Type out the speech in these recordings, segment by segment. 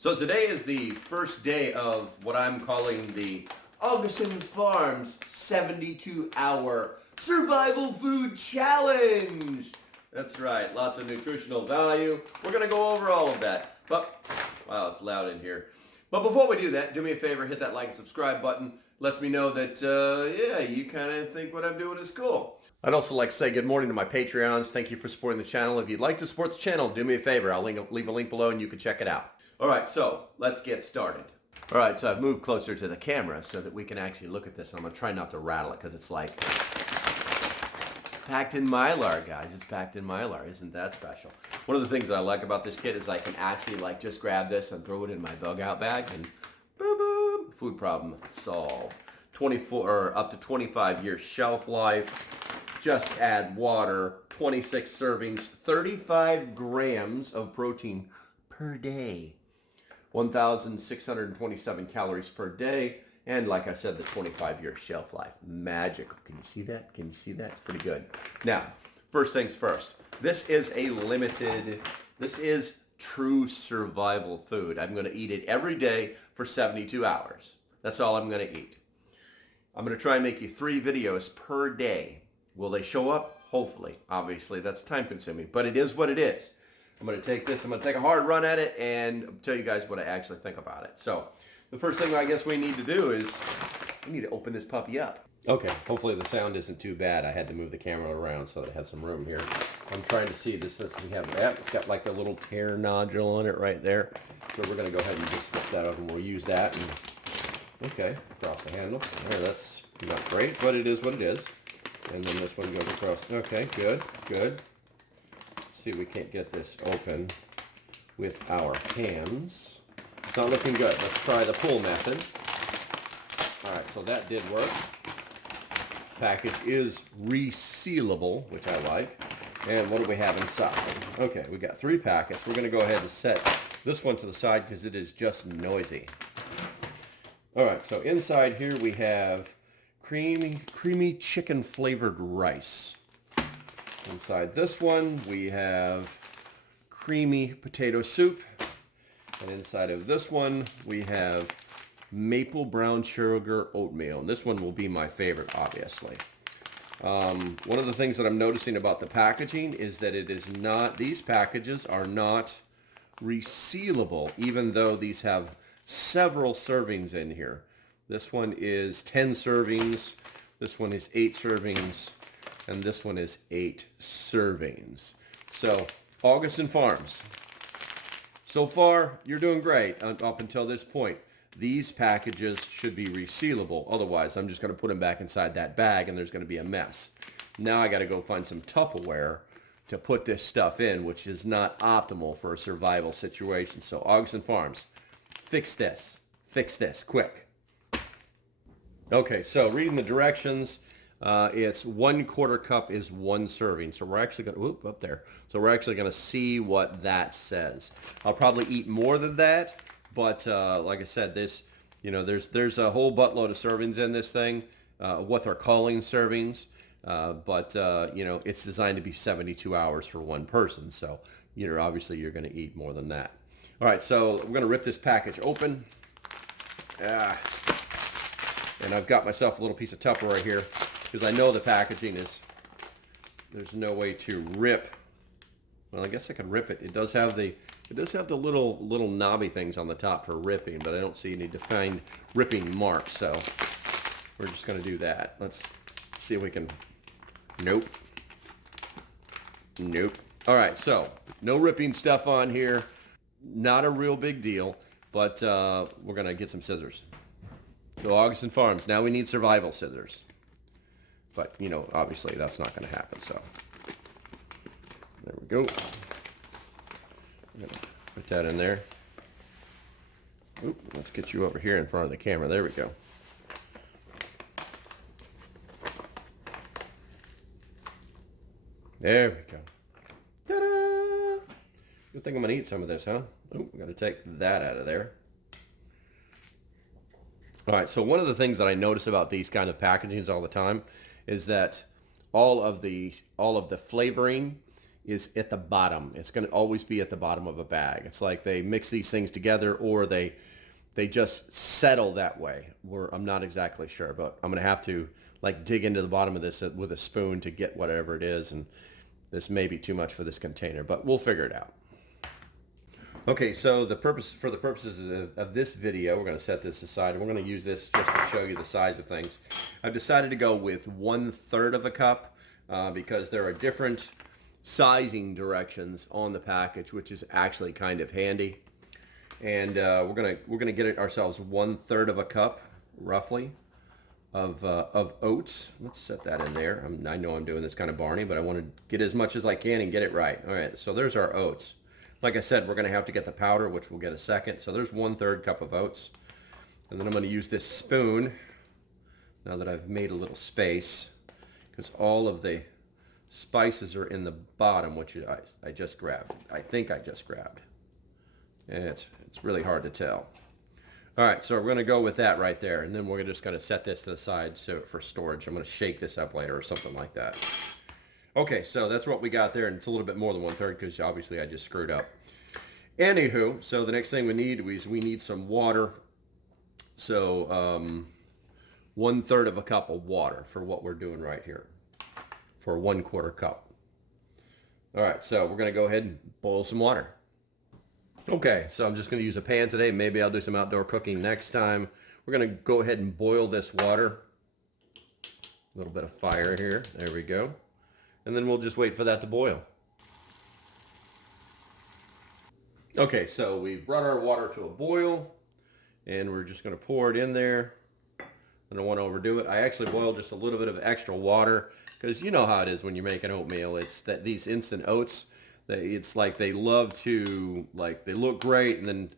So today is the first day of what I'm calling the Augason Farms 72-hour survival food challenge. That's right, lots of nutritional value. We're gonna go over all of that. But, wow, it's loud in here. But before we do that, do me a favor, hit that like and subscribe button. Lets me know that, yeah, you kind of think what I'm doing is cool. I'd also like to say good morning to my Patreons. Thank you for supporting the channel. If you'd like to support the channel, do me a favor. I'll leave a link below and you can check it out. All right, so let's get started. All right, so I've moved closer to the camera so that we can actually look at this. I'm gonna try not to rattle it because it's like packed in Mylar, guys. It's packed in Mylar. Isn't that special? One of the things that I like about this kit is I can actually like just grab this and throw it in my bug out bag and boom, boom, food problem solved. 24 or up to 25 years shelf life. Just add water, 26 servings, 35 grams of protein per day. 1,627 calories per day, and like I said, the 25-year shelf life. Magical. Can you see that? Can you see that? It's pretty good. Now, first things first. This is true survival food. I'm going to eat it every day for 72 hours. That's all I'm going to eat. I'm going to try and make you 3 videos per day. Will they show up? Hopefully. Obviously, that's time consuming, but it is what it is. I'm going to take this, I'm going to take a hard run at it and tell you guys what I actually think about it. So the first thing I guess we need to do is we need to open this puppy up. Okay, hopefully the sound isn't too bad. I had to move the camera around so that I have some room here. I'm trying to see this. We have that. It's got like a little tear nodule on it right there. So we're going to go ahead and just flip that up and we'll use that. And, okay, across the handle. There, that's not great, but it is what it is. And then this one goes across. Okay, good, good. See if we can't get this open with our hands. It's not looking good. Let's try the pull method. All right, so that did work. Package is resealable, which I like. And what do we have inside? Okay, we got 3 packets. We're going to go ahead and set this one to the side because it is just noisy. All right, so inside here we have creamy chicken flavored rice. Inside this one, we have creamy potato soup. And inside of this one, we have maple brown sugar oatmeal. And this one will be my favorite, obviously. One of the things that I'm noticing about the packaging is that it is not, these packages are not resealable, even though these have several servings in here. This one is 10 servings. This one is 8 servings. And this one is 8 servings. So, Augason Farms. So far, you're doing great up until this point. These packages should be resealable. Otherwise, I'm just going to put them back inside that bag and there's going to be a mess. Now I got to go find some Tupperware to put this stuff in, which is not optimal for a survival situation. So, Augason Farms, fix this. Fix this, quick. Okay, so reading the directions. It's 1/4 cup is 1 serving. So we're actually going to, up there. So we're actually going to see what that says. I'll probably eat more than that, but like I said, this, you know, there's a whole buttload of servings in this thing, what they're calling servings, but you know, it's designed to be 72 hours for one person. So, you know, obviously you're going to eat more than that. All right, so we're going to rip this package open. And I've got myself a little piece of Tupperware here, because I know the packaging is, there's no way to rip. Well, I guess I could rip it. It does have the little knobby things on the top for ripping, but I don't see any defined ripping marks, so we're just going to do that. Let's see if we can, nope. All right, so no ripping stuff on here. Not a real big deal, but we're going to get some scissors. So Augason Farms, now we need survival scissors. But, you know, obviously that's not going to happen, so. There we go. I'm going to put that in there. Oop, let's get you over here in front of the camera. There we go. There we go. Ta-da! Good thing I'm going to eat some of this, huh? Oh, we got to take that out of there. All right, so one of the things that I notice about these kind of packagings all the time is that all of the flavoring is at the bottom. It's going to always be at the bottom of a bag. It's like they mix these things together, or they just settle that way. I'm not exactly sure, but I'm going to have to like dig into the bottom of this with a spoon to get whatever it is, and this may be too much for this container, but we'll figure it out. Okay, so for the purposes of this video, we're going to set this aside, and we're going to use this just to show you the size of things. I've decided to go with 1/3 of a cup because there are different sizing directions on the package, which is actually kind of handy. And we're gonna get it ourselves 1/3 of a cup, roughly, of oats. Let's set that in there. I know I'm doing this kind of Barney, but I want to get as much as I can and get it right. All right, so there's our oats. Like I said, we're gonna have to get the powder, which we'll get a second. So there's 1/3 cup of oats, and then I'm gonna use this spoon now that I've made a little space, because all of the spices are in the bottom, which I just grabbed. I think I just grabbed. And it's really hard to tell. All right, so we're going to go with that right there, and then we're just going to set this to the side for storage. I'm going to shake this up later or something like that. Okay, so that's what we got there, and it's a little bit more than 1/3 because obviously I just screwed up. Anywho, so the next thing we need is we need some water. So 1/3 of a cup of water for what we're doing right here, for 1/4 cup. All right, so we're going to go ahead and boil some water. Okay, so I'm just going to use a pan today. Maybe I'll do some outdoor cooking next time. We're going to go ahead and boil this water. A little bit of fire here. There we go. And then we'll just wait for that to boil. Okay, so we've brought our water to a boil, and we're just going to pour it in there. I don't want to overdo it. I actually boiled just a little bit of extra water because you know how it is when you're making oatmeal. It's that these instant oats, it's like they love to, like, they look great, and then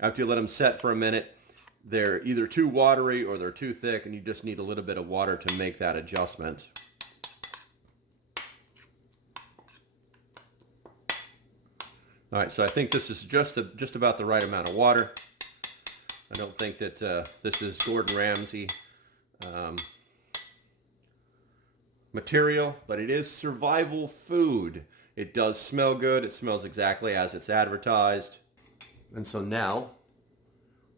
after you let them set for a minute, they're either too watery or they're too thick, and you just need a little bit of water to make that adjustment. All right, so I think this is just about the right amount of water. I don't think that this is Gordon Ramsay material, but it is survival food. It does smell good. It smells exactly as it's advertised. And so now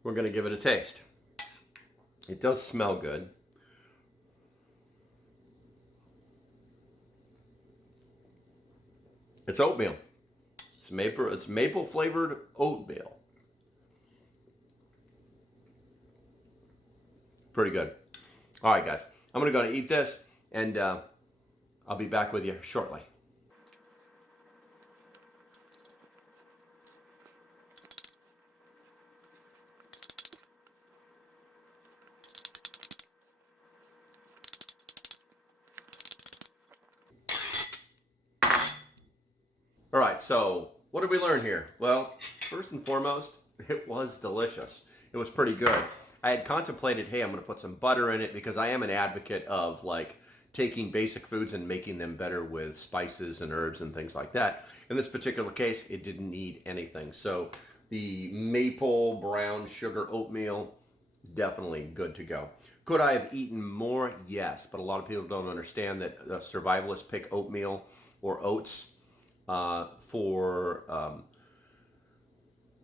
we're going to give it a taste. It does smell good. It's oatmeal. It's maple flavored oatmeal. Pretty good. All right, guys. I'm going to go and eat this, and I'll be back with you shortly. All right, so what did we learn here? Well, first and foremost, it was delicious. It was pretty good. I had contemplated, hey, I'm going to put some butter in it because I am an advocate of like taking basic foods and making them better with spices and herbs and things like that. In this particular case, it didn't need anything. So the maple brown sugar oatmeal, definitely good to go. Could I have eaten more? Yes, but a lot of people don't understand that survivalists pick oatmeal or oats for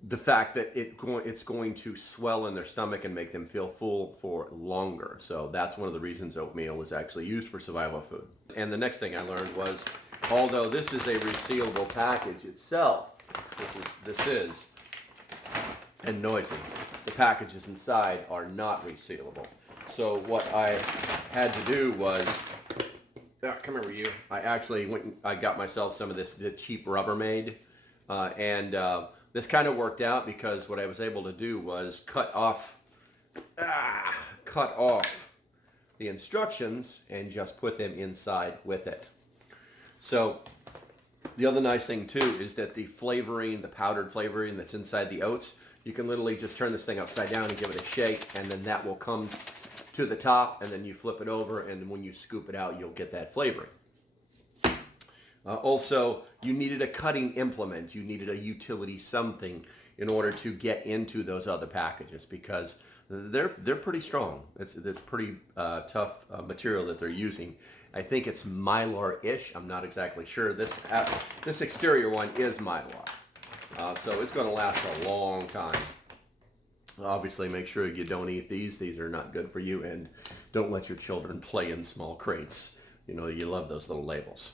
the fact that it's going to swell in their stomach and make them feel full for longer. So that's one of the reasons oatmeal is actually used for survival food. And the next thing I learned was, although this is a resealable package itself, this is and noisy, the packages inside are not resealable. So what I had to do was, come over you. I actually went and I got myself some of the cheap Rubbermaid, and this kind of worked out because what I was able to do was cut off the instructions and just put them inside with it. So the other nice thing too is that the flavoring, the powdered flavoring that's inside the oats, you can literally just turn this thing upside down and give it a shake, and then that will come to the top, and then you flip it over, and when you scoop it out, you'll get that flavoring. Also, you needed a cutting implement. You needed a utility something in order to get into those other packages because they're pretty strong. It's pretty tough material that they're using. I think it's Mylar-ish. I'm not exactly sure. This exterior one is Mylar. So it's going to last a long time. Obviously, make sure you don't eat these. These are not good for you. And don't let your children play in small crates. You know, you love those little labels.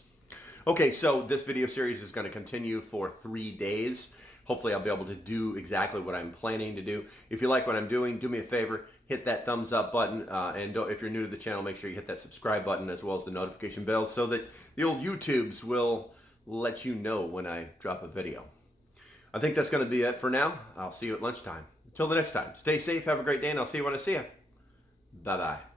Okay, so this video series is going to continue for 3 days. Hopefully I'll be able to do exactly what I'm planning to do. If you like what I'm doing, do me a favor, hit that thumbs up button. And if you're new to the channel, make sure you hit that subscribe button as well as the notification bell so that the old YouTubes will let you know when I drop a video. I think that's going to be it for now. I'll see you at lunchtime. Until the next time, stay safe, have a great day, and I'll see you when I see you. Bye-bye.